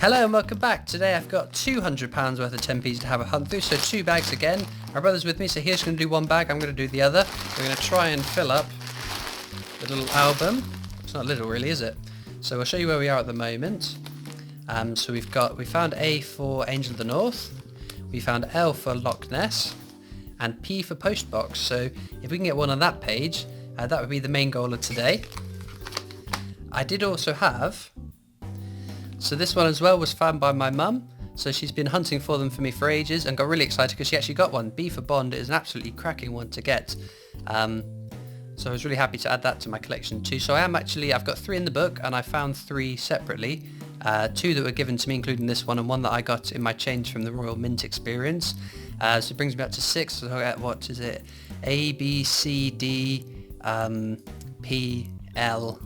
Hello and welcome back. Today I've got £200 worth of 10p's to have a hunt through, so 2 bags again. My brother's with me, so he's going to do one bag, I'm going to do the other. We're going to try and fill up the little album. It's not little really, is it? So I'll show you where we are at the moment. So we found A for Angel of the North, we found L for Loch Ness, and P for Postbox. So if we can get one on that page, that would be the main goal of today. I did also have... So this one as well was found by my mum. So she's been hunting for them for me for ages and got really excited because she actually got one. B for Bond is an absolutely cracking one to get. So I was really happy to add that to my collection too. So I've got 3 in the book and I found 3 separately. 2 that were given to me, including this one, and 1 that I got in my change from the Royal Mint experience. So it brings me up to 6. So I got, what is it? A, B, C, D, P, L.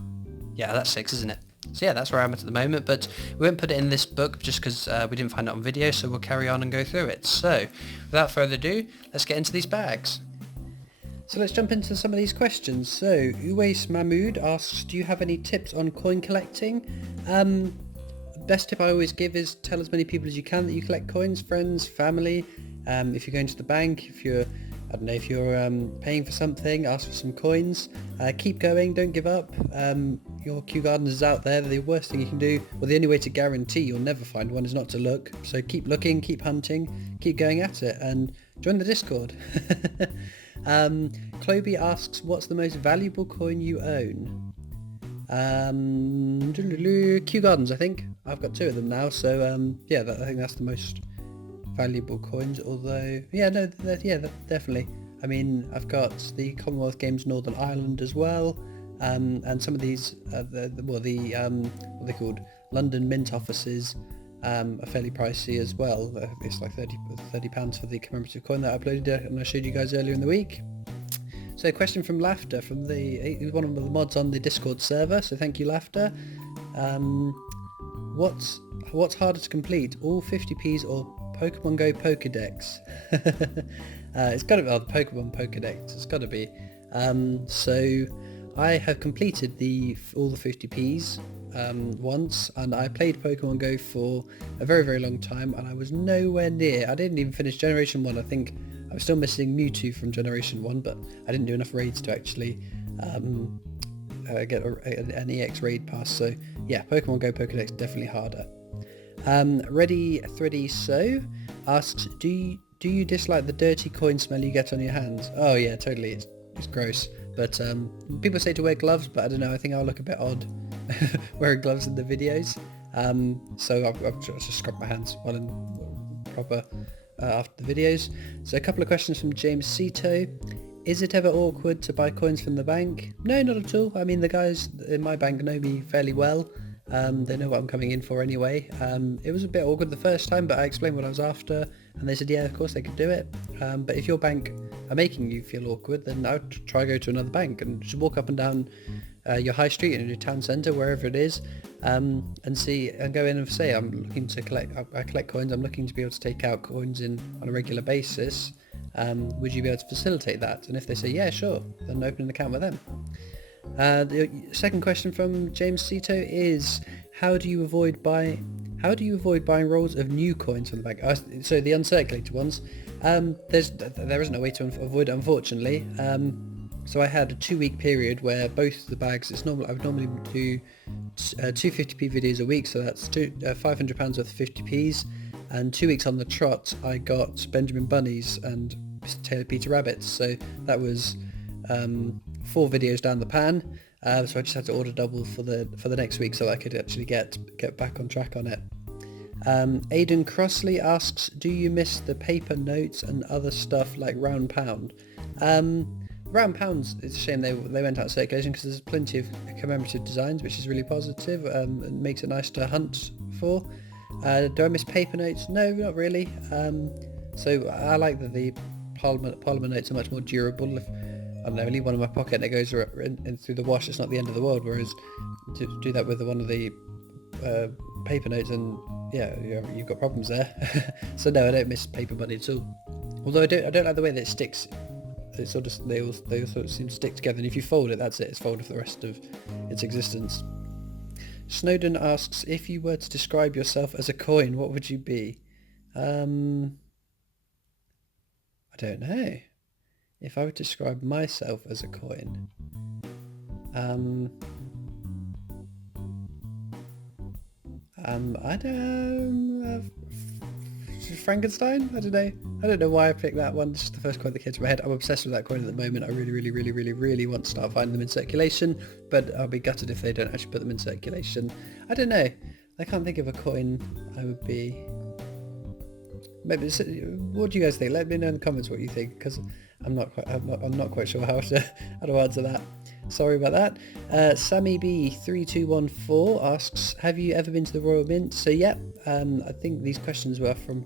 Yeah, that's 6, isn't it? So yeah, that's where I'm at the moment, but we won't put it in this book just because we didn't find it on video, so we'll carry on and go through it. So, without further ado, let's get into these bags. So let's jump into some of these questions. So, Uwais Mahmood asks, do you have any tips on coin collecting? Best tip I always give is tell as many people as you can that you collect coins, friends, family. If you're going to the bank, if you're paying for something, ask for some coins. Keep going, don't give up. Your Kew Gardens is out there. The worst thing you can do, well, the only way to guarantee you'll never find one is not to look. So keep looking, keep hunting, keep going at it, and join the Discord. Cloby asks, what's the most valuable coin you own? Kew Gardens, I think. I've got 2 of them now, so I think that's the most valuable coins, although definitely. I mean, I've got the Commonwealth Games Northern Ireland as well, and some of these what are they called, London Mint offices are fairly pricey as well. It's like £30 for the commemorative coin that I uploaded and I showed you guys earlier in the week. So a question from Laughter, from one of the mods on the Discord server, so thank you, Laughter. What's harder to complete, all 50p's or Pokemon Go Pokedex? It's got to be the Pokemon Pokedex. It's got to be. So I have completed all the 50p's once, and I played Pokemon Go for a very, very long time, and I was nowhere near. I didn't even finish Generation 1. I think I was still missing Mewtwo from Generation 1, but I didn't do enough raids to actually get an EX raid pass. So yeah, Pokemon Go Pokedex definitely harder. Ready Thready So asks, do you dislike the dirty coin smell you get on your hands? Oh yeah, totally. It's gross. But people say to wear gloves, but I don't know. I think I'll look a bit odd wearing gloves in the videos. So I've just scrubbed my hands well and proper after the videos. So a couple of questions from James Cito. Is it ever awkward to buy coins from the bank? No, not at all. I mean, the guys in my bank know me fairly well. They know what I'm coming in for anyway. It was a bit awkward the first time, but I explained what I was after, and they said, yeah, of course they could do it. But if your bank are making you feel awkward, then I would try go to another bank and just walk up and down your high street in your town centre, wherever it is, and go in and say, I'm looking to I collect coins, I'm looking to be able to take out coins on a regular basis. Would you be able to facilitate that? And if they say, yeah, sure, then open an account with them. The second question from James Cito is, how do you avoid buying rolls of new coins from the bank? So the uncirculated ones. There isn't a way to avoid it, unfortunately. So I had a 2-week period where both the bags, I would normally do 2 50p videos a week, so that's £500 worth of 50p's, and 2 weeks on the trot I got Benjamin Bunnies and Taylor Peter Rabbits, so that was 4 videos down the pan. So I just had to order double for the next week so I could actually get back on track on it. Aidan Crossley asks, do you miss the paper notes and other stuff like round pound? Round pounds, it's a shame they went out of circulation because there's plenty of commemorative designs, which is really positive and makes it nice to hunt for. Do I miss paper notes? No, not really. So I like that the polymer notes are much more durable. If I don't know, leave one in my pocket and it goes in through the wash, it's not the end of the world, whereas to do that with one of the paper notes, and yeah, you've got problems there. So no, I don't miss paper money at all. Although I don't like the way that it sticks. They all sort of seem to stick together, and if you fold it, that's it. It's folded for the rest of its existence. Snowden asks, if you were to describe yourself as a coin, what would you be? I don't know. If I would describe myself as a coin, I don't Frankenstein? I don't know. I don't know why I picked that one. It's just the first coin that came to my head. I'm obsessed with that coin at the moment. I really want to start finding them in circulation, but I'll be gutted if they don't actually put them in circulation. I don't know. I can't think of a coin I would be. Maybe. What do you guys think? Let me know in the comments what you think, because I'm not quite sure how to answer that. Sorry about that. Sammy B3214 asks, have you ever been to the Royal Mint? So yeah, I think these questions were from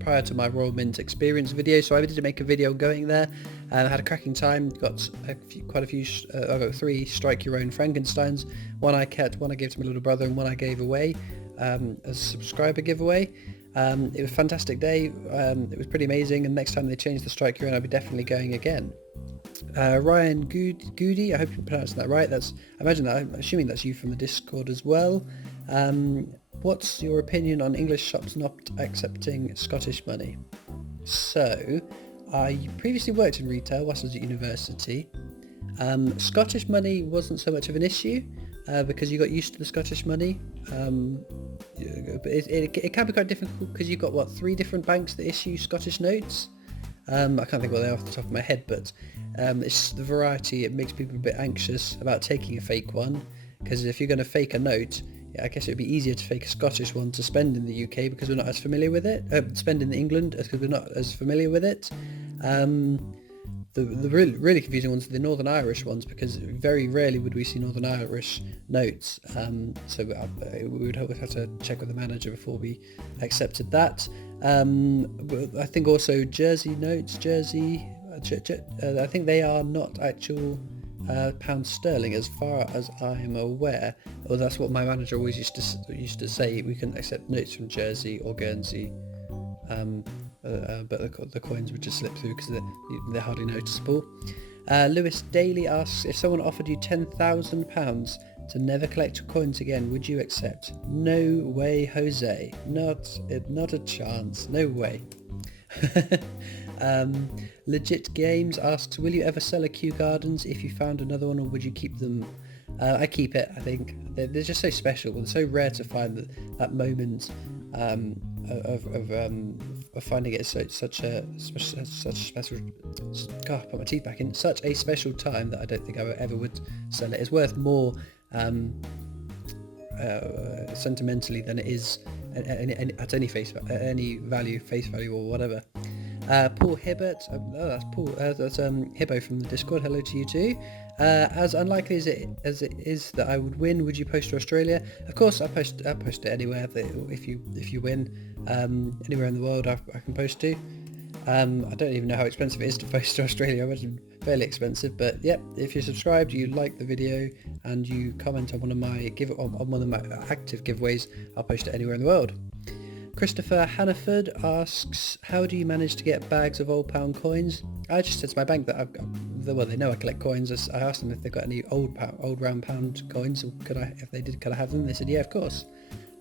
prior to my Royal Mint experience video, so I did make a video going there and had a cracking time. Got quite a few. I got 3 strike your own Frankensteins. One I kept, one I gave to my little brother, and one I gave away as a subscriber giveaway. It was a fantastic day. It was pretty amazing, and next time they change the strike your own, I'll be definitely going again. Ryan Goody, I hope you're pronouncing that right. I'm assuming that's you from the Discord as well. What's your opinion on English shops not accepting Scottish money? So, I previously worked in retail whilst I was at university. Scottish money wasn't so much of an issue because you got used to the Scottish money. But it can be quite difficult because you've got 3 different banks that issue Scottish notes. I can't think what they are off the top of my head, but it's the variety. It makes people a bit anxious about taking a fake one, because if you're going to fake a note, I guess it would be easier to fake a Scottish one to spend in the UK because we're not as familiar with it. Spend in England because we're not as familiar with it. The really confusing ones are the Northern Irish ones, because very rarely would we see Northern Irish notes. So we would have to check with the manager before we accepted that. I think also Jersey notes, I think they are not actual pound sterling as far as I'm aware. Or that's what my manager always used to say. We couldn't accept notes from Jersey or Guernsey. But the coins would just slip through because they're hardly noticeable. Lewis Daly asks, if someone offered you £10,000 to never collect your coins again, would you accept? No way, Jose. Not a chance. No way. Legit Games asks, will you ever sell a Kew Gardens if you found another one, or would you keep them? I keep it. I think they're just so special. They're so rare to find that moment of finding it such a special. God, put my teeth back in. Such a special time that I don't think I ever would sell it. It's worth more sentimentally than it is at any face value or whatever. Paul Hibbert, that's Paul. That's Hibbo from the Discord. Hello to you too. As unlikely as it is that I would win, would you post to Australia? Of course, I post it anywhere. If you win, anywhere in the world, I can post to. I don't even know how expensive it is to post to Australia. I imagine fairly expensive, but yep. If you're subscribed, you like the video, and you comment on one of my active giveaways, I'll post it anywhere in the world. Christopher Hannaford asks, how do you manage to get bags of old pound coins? I just said to my bank that they know I collect coins. I asked them if they've got any old round pound coins, and could I have them? They said, yeah, of course.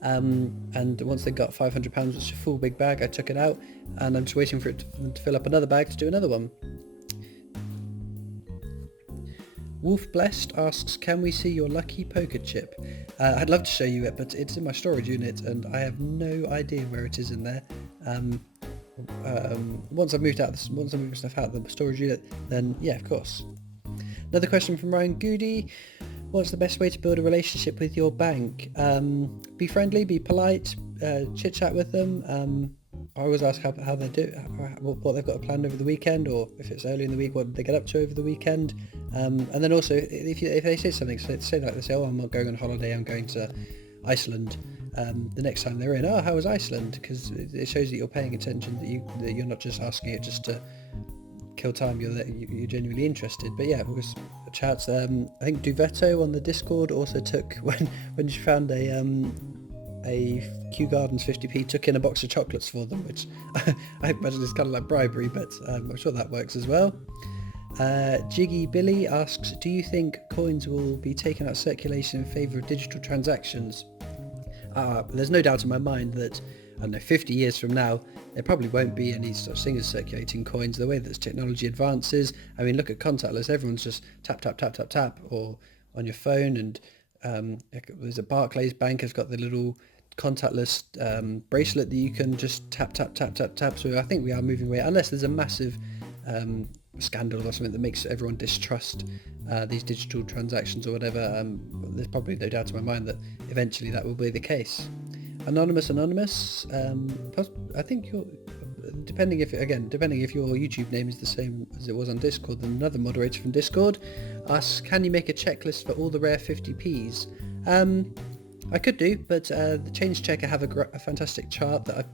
And once they got £500, which is a full big bag, I took it out, and I'm just waiting for them to fill up another bag to do another one. Wolf Blessed asks, can we see your lucky poker chip? I'd love to show you it, but it's in my storage unit and I have no idea where it is in there. Once I've moved stuff out of the storage unit, then yeah, of course. Another question from Ryan Goody. What's the best way to build a relationship with your bank? Be friendly, be polite, chit chat with them. I always ask how they do, what they've got planned over the weekend, or if it's early in the week, what did they get up to over the weekend. And then also, if they say something, oh, I'm not going on holiday, I'm going to Iceland. The next time they're in, how was Iceland? Because it shows that you're paying attention, that you're not just asking it just to kill time, you're genuinely interested. But yeah, it was chats. I think Duvetto on the Discord also took, when she found a Kew Gardens 50p, took in a box of chocolates for them, which I imagine is kind of like bribery, but I'm sure that works as well. Jiggy Billy asks, do you think coins will be taken out of circulation in favour of digital transactions? There's no doubt in my mind that, I don't know, 50 years from now, there probably won't be any such thing as circulating coins. The way that technology advances, I mean, look at contactless. Everyone's just tap, tap, tap, tap, tap, or on your phone. And there's a Barclays Bank has got the little contactless bracelet that you can just tap, tap, tap, tap, tap. So I think we are moving away, unless there's a massive scandal or something that makes everyone distrust these digital transactions or whatever. There's probably no doubt in my mind that eventually that will be the case. Anonymous, I think you're, depending if your YouTube name is the same as it was on Discord, then another moderator from Discord asks, can you make a checklist for all the rare 50p's? I could do, but the Change Checker have a fantastic chart that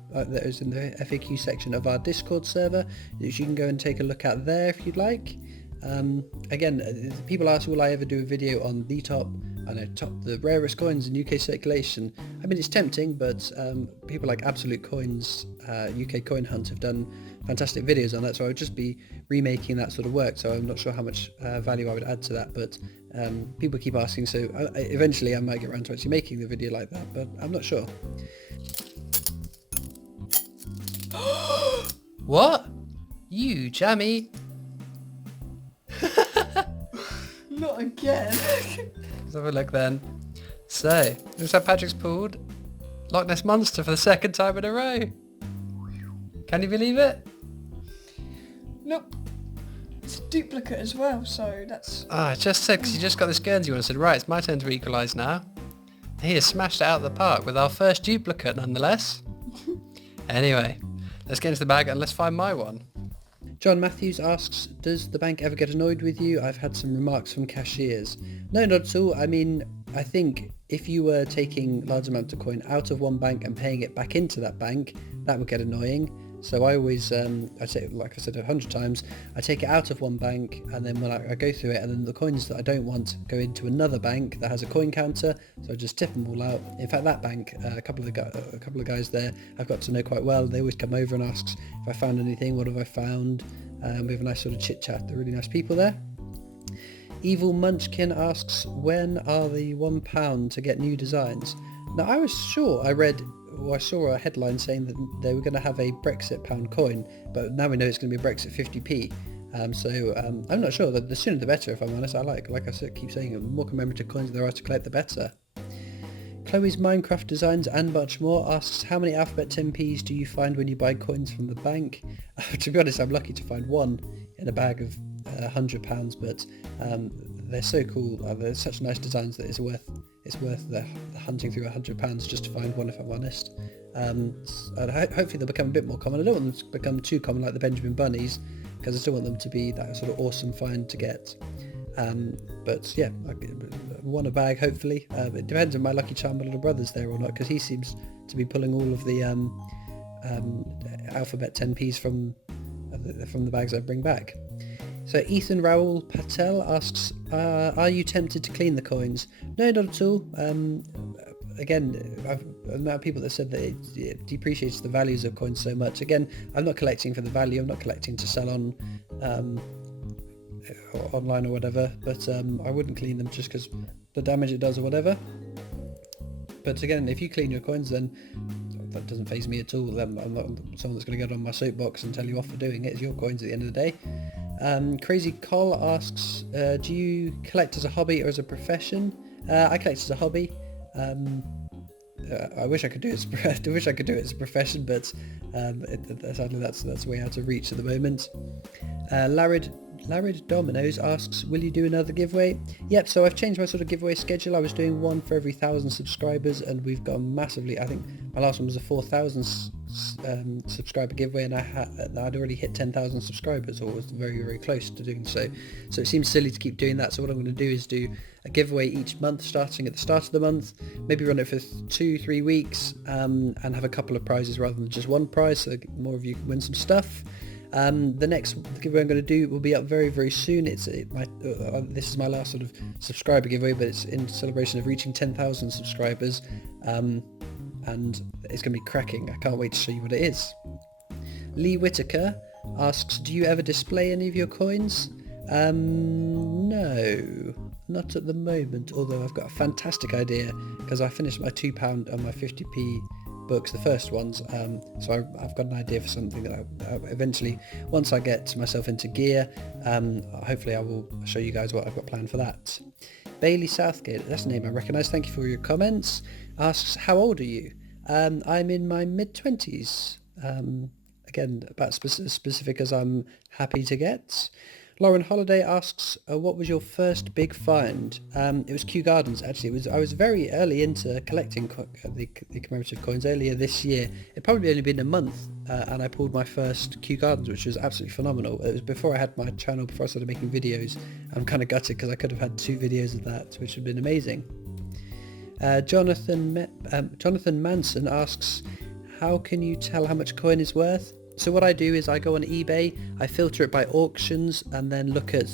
is in the FAQ section of our Discord server, which you can go and take a look at there if you'd like. Again, people ask, will I ever do a video on the rarest coins in UK circulation? I mean, it's tempting, but people like Absolute Coins, UK Coin Hunt, have done fantastic videos on that, so I would just be remaking that sort of work, so I'm not sure how much value I would add to that, but people keep asking, so eventually I might get around to actually making the video like that, but I'm not sure. What? You jammy? Not again. Let's have a look then. So, looks like Patrick's pulled Loch Ness Monster for the second time in a row. Can you believe it? Nope. It's a duplicate as well, so that's... I just said, because you just got this Guernsey one, I said, right, it's my turn to equalise now. He has smashed it out of the park with our first duplicate, nonetheless. Anyway, let's get into the bag and let's find my one. John Matthews asks, does the bank ever get annoyed with you? I've had some remarks from cashiers. No, not at all. I mean, I think if you were taking large amounts of coin out of one bank and paying it back into that bank, that would get annoying. So I always, I say, like I said 100 times, I take it out of one bank and then when I go through it, and then the coins that I don't want go into another bank that has a coin counter, so I just tip them all out. In fact, that bank, a couple of guys there I've got to know quite well. They always come over and asks if I found anything, what have I found. We have a nice sort of chit chat. They're really nice people there. Evil Munchkin asks, when are the £1 to get new designs? Now I was sure I saw a headline saying that they were going to have a Brexit pound coin, but now we know it's going to be a Brexit 50p. I'm not sure. The sooner the better, if I'm honest. Like I said, keep saying it, the more commemorative coins there are to collect, the better. Chloe's Minecraft Designs and much more asks, how many alphabet 10p's do you find when you buy coins from the bank? To be honest, I'm lucky to find one in a bag of £100, but they're so cool. They're such nice designs that it's worth the hunting through £100 just to find one, if I'm honest. And hopefully they'll become a bit more common. I don't want them to become too common like the Benjamin Bunnies, because I still want them to be that sort of awesome find to get. But yeah, one a bag hopefully. It depends on my lucky charm my little brother's there or not, because he seems to be pulling all of the alphabet 10p's from the bags I bring back. So Ethan Raoul Patel asks, are you tempted to clean the coins? No, not at all. Again, I've met people that said that it depreciates the values of coins so much. Again, I'm not collecting for the value. I'm not collecting to sell on online or whatever, but I wouldn't clean them just because the damage it does or whatever. But again, if you clean your coins, then that doesn't faze me at all. I'm not someone that's going to get on my soapbox and tell you off for doing it. It's your coins at the end of the day. Crazy Col asks, do you collect as a hobby or as a profession? I collect as a hobby. I wish I could do it as a profession, but sadly that's way out of reach at the moment. Larid Dominoes asks, will you do another giveaway? Yep, so I've changed my sort of giveaway schedule. I was doing one for every 1,000 subscribers, and we've gone massively. I think my last one was a 4,000 subscriber giveaway, and I'd already hit 10,000 subscribers, or was very, very close to doing so. So it seems silly to keep doing that. So what I'm going to do is do a giveaway each month, starting at the start of the month, maybe run it for 2-3 weeks, and have a couple of prizes rather than just one prize, so more of you can win some stuff. The next giveaway I'm going to do will be up very, very soon. This is my last sort of subscriber giveaway, but it's in celebration of reaching 10,000 subscribers, and it's going to be cracking. I can't wait to show you what it is. Lee Whitaker asks, do you ever display any of your coins? No, not at the moment, although I've got a fantastic idea because I finished my £2 and my 50p books, the first ones, so I've got an idea for something that I eventually, once I get myself into gear, hopefully I will show you guys what I've got planned for that. Bailey Southgate, that's a name I recognise, thank you for your comments, asks, how old are you? I'm in my mid-20s, again, about specific as I'm happy to get. Lauren Holiday asks, what was your first big find? It was Kew Gardens, actually. I was very early into collecting the commemorative coins earlier this year. It probably only been a month, and I pulled my first Kew Gardens, which was absolutely phenomenal. It was before I had my channel, before I started making videos. I'm kind of gutted because I could have had 2 videos of that, which would have been amazing. Jonathan Manson asks, how can you tell how much a coin is worth? So what I do is I go on eBay, I filter it by auctions, and then look at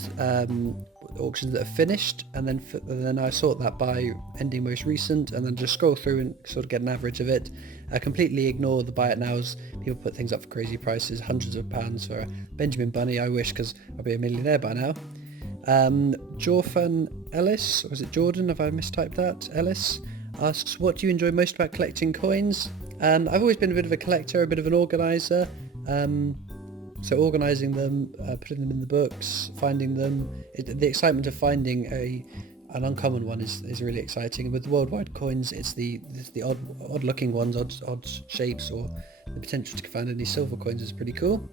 auctions that are finished, and then I sort that by ending most recent, and then just scroll through and sort of get an average of it. I completely ignore the buy it nows. People put things up for crazy prices, hundreds of pounds for a Benjamin Bunny. I wish, because I'll be a millionaire by now. Jorfan Ellis, or is it Jordan, have I mistyped that? Ellis asks, what do you enjoy most about collecting coins? And I've always been a bit of a collector, a bit of an organiser. So organising them, putting them in the books, finding them, the excitement of finding an uncommon one is really exciting. And with the worldwide coins, it's the odd looking ones, odd shapes, or the potential to find any silver coins is pretty cool.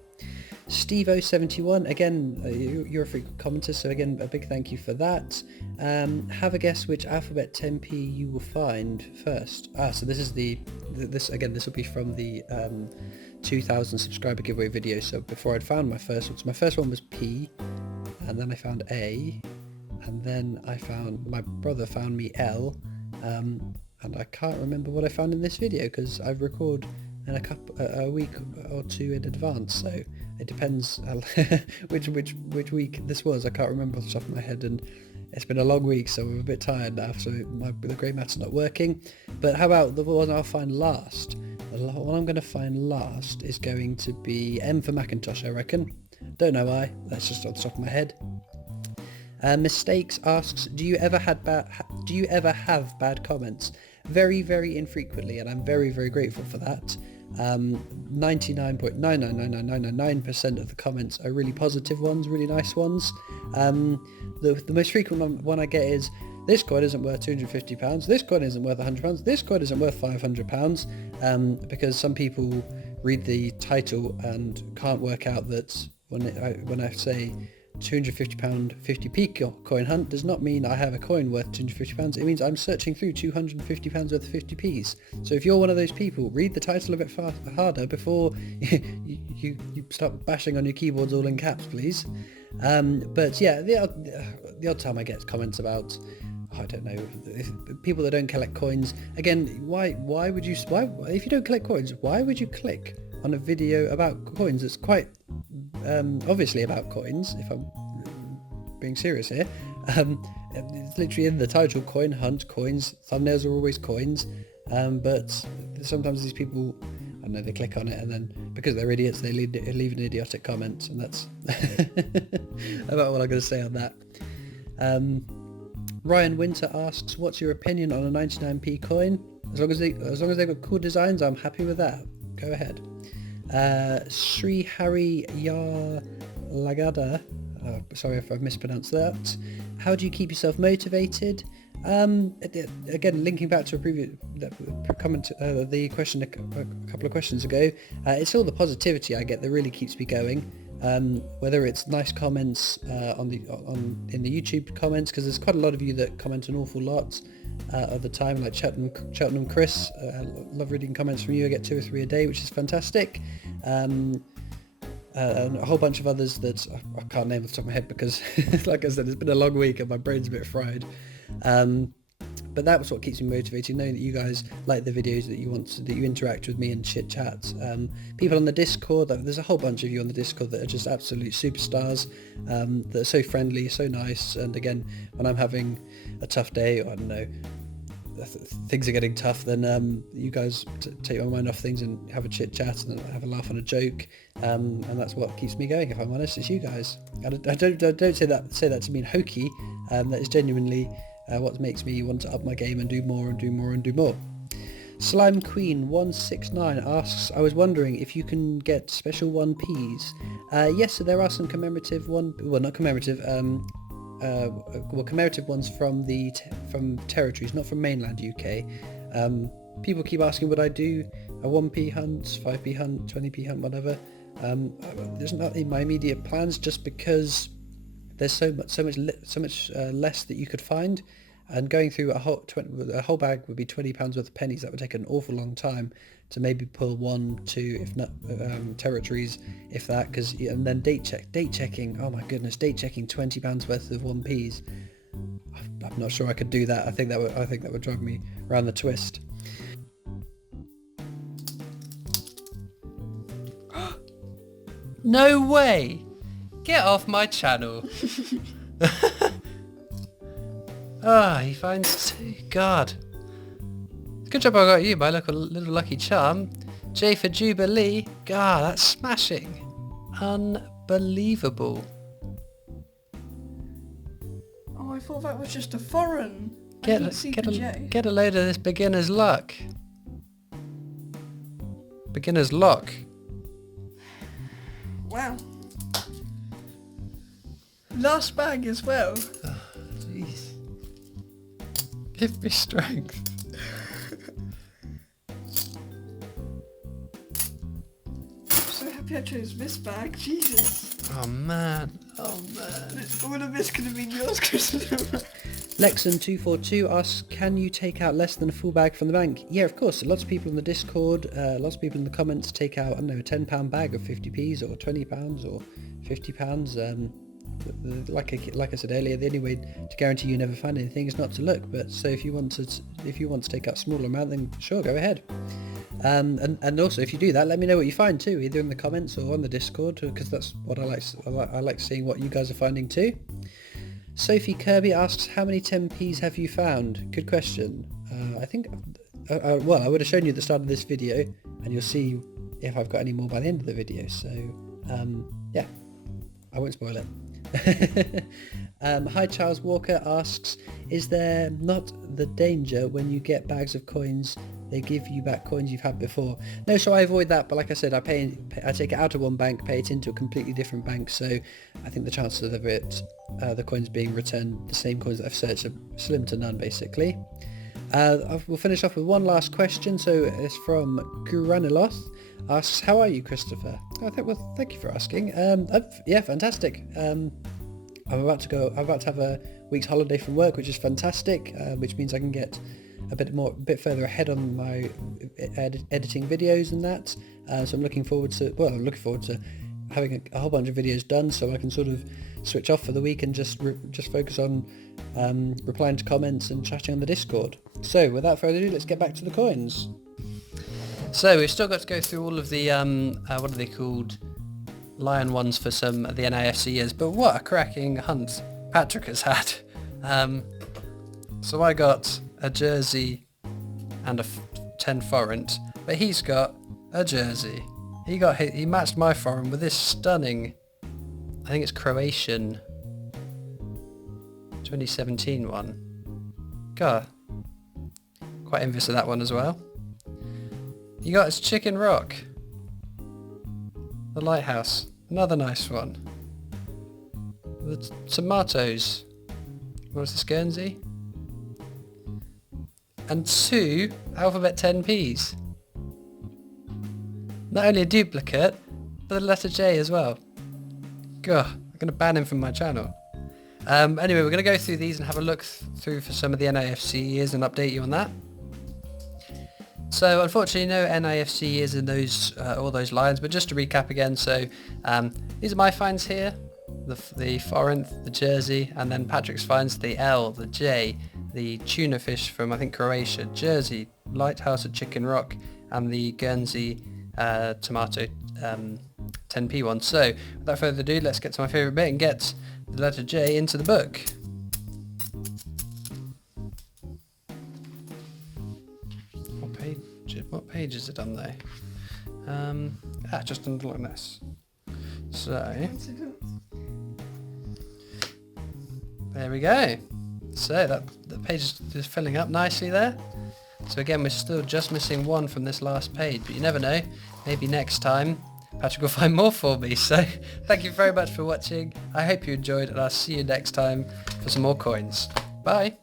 Steve071, again, you're a frequent commenter, so again, a big thank you for that. Have a guess which alphabet 10p you will find first. So this is this will be from the 2000 subscriber giveaway video. So before I'd found my first one, so my first one was P, and then I found A, and then my brother found me L, and I can't remember what I found in this video because I record in a week or 2 in advance, so it depends which week this was. I can't remember off the top of my head, and it's been a long week, so I'm a bit tired now, so the grey matter's not working. But how about the one I'll find last? The one I'm going to find last is going to be M for Macintosh, I reckon. Don't know why, that's just off the top of my head. Mistakes asks, do you ever have bad comments? Very, very infrequently, and I'm very, very grateful for that. 99.9999999% of the comments are really positive ones, really nice ones. The most frequent one I get is, this coin isn't worth £250, this coin isn't worth £100, this coin isn't worth £500, because some people read the title and can't work out that when I say £250 50p coin hunt does not mean I have a coin worth £250. It means I'm searching through £250 worth of 50p's. So if you're one of those people, read the title a bit harder before you start bashing on your keyboards all in caps, please. But yeah, the odd time I get comments about, I don't know, people that don't collect coins. Again, why if you don't collect coins, why would you click on a video about coins that's quite obviously about coins, if I'm being serious here? It's literally in the title, coin hunt, coins, thumbnails are always coins, but sometimes these people, I don't know, they click on it and then because they're idiots they leave an idiotic comment, and that's about what I'm going to say on that. Ryan Winter asks, what's your opinion on a 99p coin? As long as they've got cool designs, I'm happy with that. Go ahead. Sri Hari Yar Lagada, sorry if I've mispronounced that. How do you keep yourself motivated? Again, linking back to a previous comment, the question a couple of questions ago, it's all the positivity I get that really keeps me going. Whether it's nice comments in the YouTube comments, because there's quite a lot of you that comment an awful lot of the time, like Cheltenham Chris, love reading comments from you. I get 2 or 3 a day, which is fantastic. And a whole bunch of others that I can't name off the top of my head because like I said, it's been a long week and my brain's a bit fried. But that's what keeps me motivated, knowing that you guys like the videos, that you interact with me and chit chat. People on the Discord, there's a whole bunch of you on the Discord that are just absolute superstars, that are so friendly, so nice. And again, when I'm having a tough day, or I don't know, things are getting tough, then you guys take my mind off things and have a chit chat and have a laugh and a joke, and that's what keeps me going. If I'm honest, it's you guys. I don't say that to mean hokey. That is genuinely what makes me want to up my game and do more and do more and do more. Slime Queen 169 asks, I was wondering if you can get special 1Ps. Yes, so there are some commemorative commemorative ones from territories, not from mainland UK. People keep asking would I do a 1p hunt, 5p hunt, 20p hunt, whatever. There's not in my immediate plans, just because there's so much less that you could find, and going through a whole bag would be £20 worth of pennies. That would take an awful long time to maybe pull 1, 2, if not territories, if that. And then date checking. Oh my goodness, date checking £20 worth of 1Ps. I'm not sure I could do that. I think that would drive me around the twist. No way! Get off my channel. He finds 2. God. Good job I got you, my little lucky charm. J for Jubilee. God, that's smashing. Unbelievable. Oh, I thought that was just a foreign. Get a load of this beginner's luck. Beginner's luck. Wow. Last bag as well. Jeez. Give me strength. So happy I chose this bag. Jesus. Oh man. All of this could have been yours, Christopher. Lexon242 asks, can you take out less than a full bag from the bank? Yeah, of course. Lots of people in the Discord, lots of people in the comments take out, I don't know, a £10 bag of 50p's or £20 or £50. Like I said earlier, the only way to guarantee you never find anything is not to look. But so if you want to take out a smaller amount, then sure, go ahead. And also, if you do that, let me know what you find too, either in the comments or on the Discord, because that's what I like. I like seeing what you guys are finding too. Sophie Kirby asks, how many 10p's have you found? Good question. I think, well, I would have shown you at the start of this video, and you'll see if I've got any more by the end of the video. So, yeah, I won't spoil it. Hi Charles Walker asks, is there not the danger when you get bags of coins they give you back coins you've had before? No, so I avoid that, but like I said, I take it out of one bank, pay it into a completely different bank, so I think the chances of it, the coins being returned, the same coins that I've searched, are slim to none basically. We'll finish off with one last question. So it's from Guraniloth. Asks, how are you, Christopher? Thank you for asking. Yeah, fantastic. I'm about to have a week's holiday from work, which is fantastic, which means I can get a bit further ahead on my editing videos and that. So I'm looking forward to having a whole bunch of videos done, so I can sort of switch off for the week and just focus on replying to comments and chatting on the Discord. So without further ado, let's get back to the coins. So we've still got to go through all of the what are they called, lion ones for some of the NAFC years, but what a cracking hunt Patrick has had. So I got a jersey and a 10 forint, but he's got a jersey. He matched my forint with this stunning, I think it's Croatian 2017 one. God, quite envious of that one as well. You got his Chicken Rock, the Lighthouse, another nice one. The tomatoes, what was this, Guernsey? And 2 alphabet 10p's. Not only a duplicate, but the letter J as well. God, I'm going to ban him from my channel. Anyway, we're going to go through these and have a look through for some of the NAFC years and update you on that. So unfortunately no NAFC years in those all those lines, but just to recap again, so these are my finds here, the forint, the jersey, and then Patrick's finds, the L, the J, the tuna fish from I think Croatia, jersey, Lighthouse at Chicken Rock, and the Guernsey tomato 10p one. So without further ado, let's get to my favourite bit and get the letter J into the book. page is it on though? Just under like this. So there we go. So that the page is just filling up nicely there. So again, we're still just missing one from this last page, but you never know. Maybe next time Patrick will find more for me. So thank you very much for watching. I hope you enjoyed, and I'll see you next time for some more coins. Bye.